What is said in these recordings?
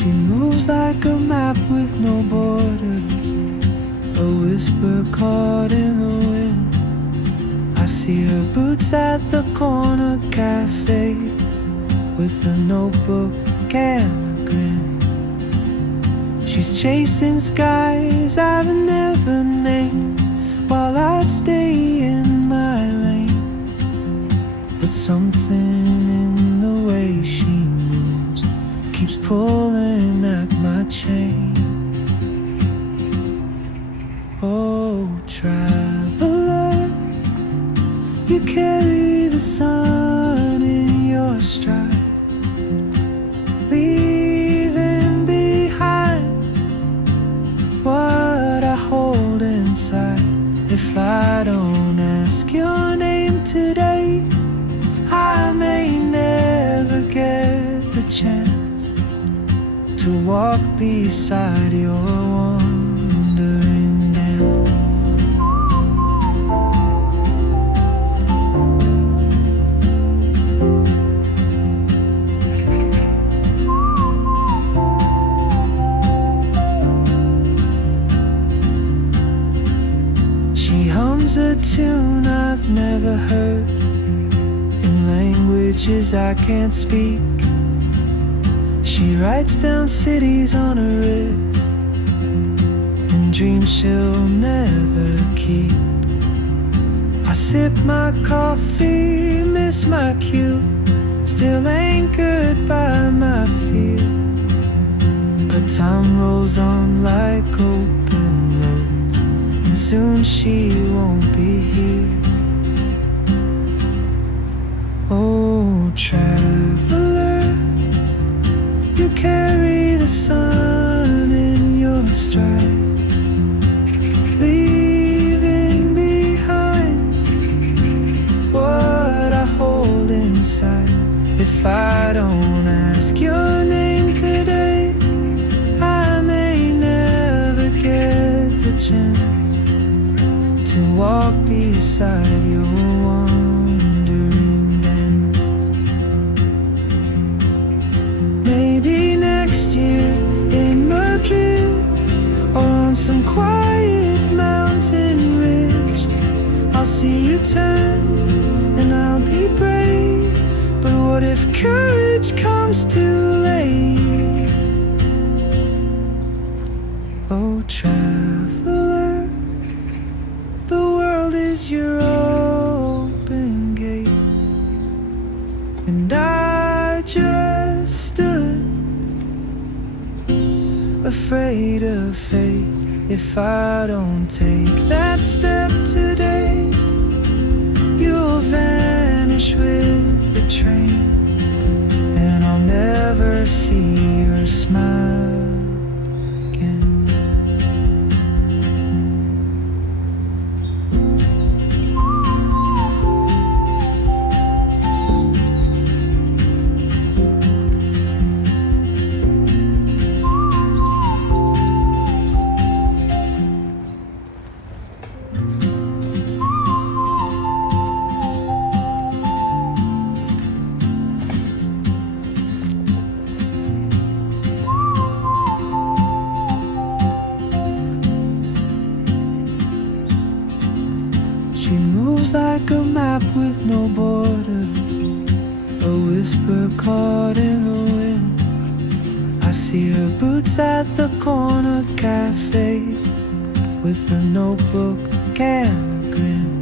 She moves like a map with no borders, a whisper caught in the wind. I see her boots at the corner cafe, with a notebook and a grin. She's chasing skies I've never named, while I stay in my lane. But something in the way she moves keeps pulling at my chain. Oh, traveler, you carry the sun in your stride, leaving behind what I hold inside. If I don't ask your name today, I may never get the chance to walk beside your wandering dance. She hums a tune I've never heard, in languages I can't speak. She writes down cities on her wrist, and dreams she'll never keep. I sip my coffee, miss my cue, still anchored by my fear. But time rolls on like open roads, and soon she won't be here. Oh, traveler, you carry the sun in your stride, leaving behind what I hold inside. If I don't ask your name today, I may never get the chance to walk beside your wandering dance. Maybe next year in Madrid, or on some quiet mountain ridge, I'll see you turn and I'll be brave. But what if courage comes too late? Oh, traveler, the world is your open gate, and I just stood afraid of fate. If I don't take that step today, you'll vanish with the train, and I'll never see your smile again. She moves like a map with no borders, a whisper caught in the wind. I see her boots at the corner cafe, with a notebook and a grin.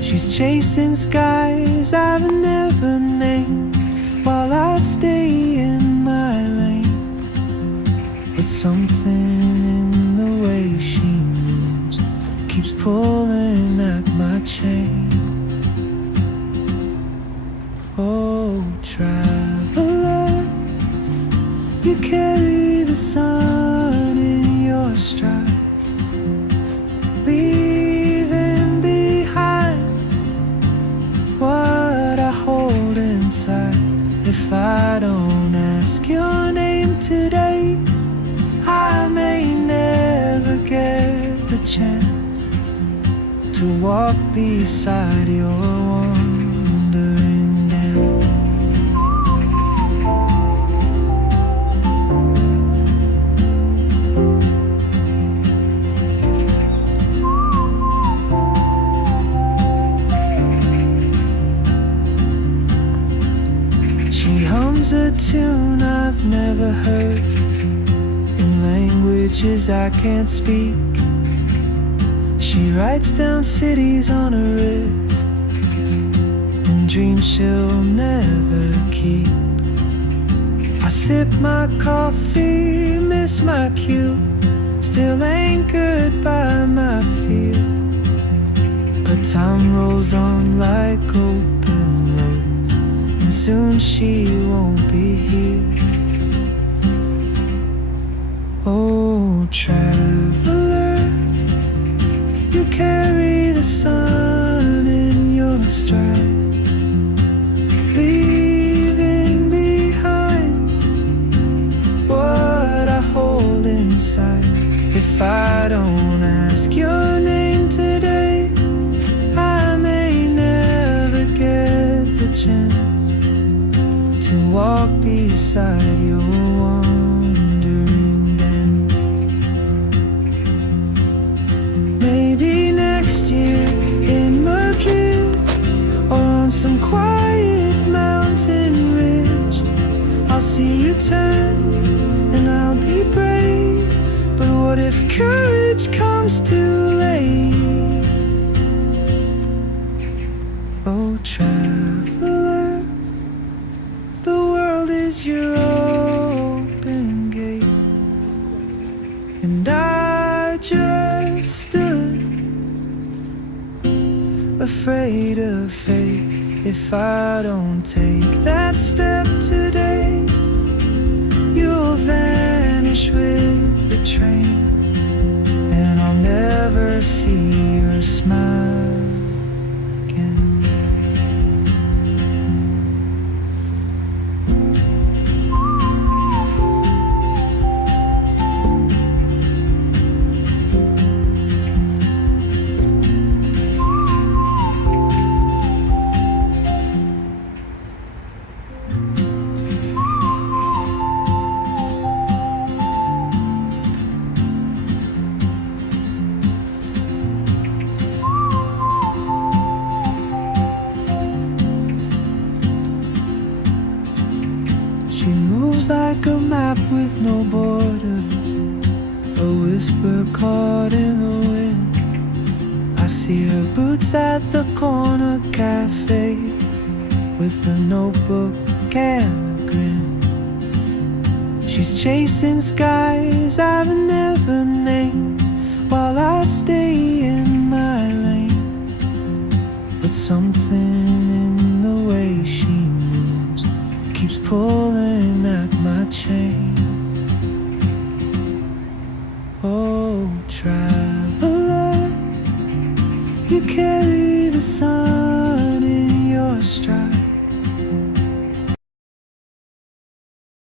She's chasing skies I've never named, while I stay in my lane. But something in the way she moves keeps pulling at my chain. Oh, traveler, you carry the sun in your stride, leaving behind what I hold inside. If I don't ask your name today, I may never get the chance to walk beside your wandering dance. hums a tune I've never heard in languages I can't speak. She writes down cities on her wrist and dreams she'll never keep. I sip my coffee, miss my cue, still anchored by my fear. But time rolls on like open roads, and soon she won't be here. Oh, traveler, you carry the sun in your stride, leaving behind what I hold inside. If I don't ask your name today, I may never get the chance to walk beside your wandering dance. Maybe next year in Madrid, or on some quiet mountain ridge, I'll see you turn and I'll be brave. But what if courage comes too late? Oh, traveler, the world is your open gate, and I just stood afraid of fate. If I don't take that step today, you'll vanish with the train, and I'll never see your smile again. She moves like a map with no borders, a whisper caught in the wind. I see her boots at the corner cafe, with a notebook and a grin. She's chasing skies I've never named, while I stay in my lane. But something in the way she moves keeps pulling at my chain. Oh, traveler, you carry the sun in your stride,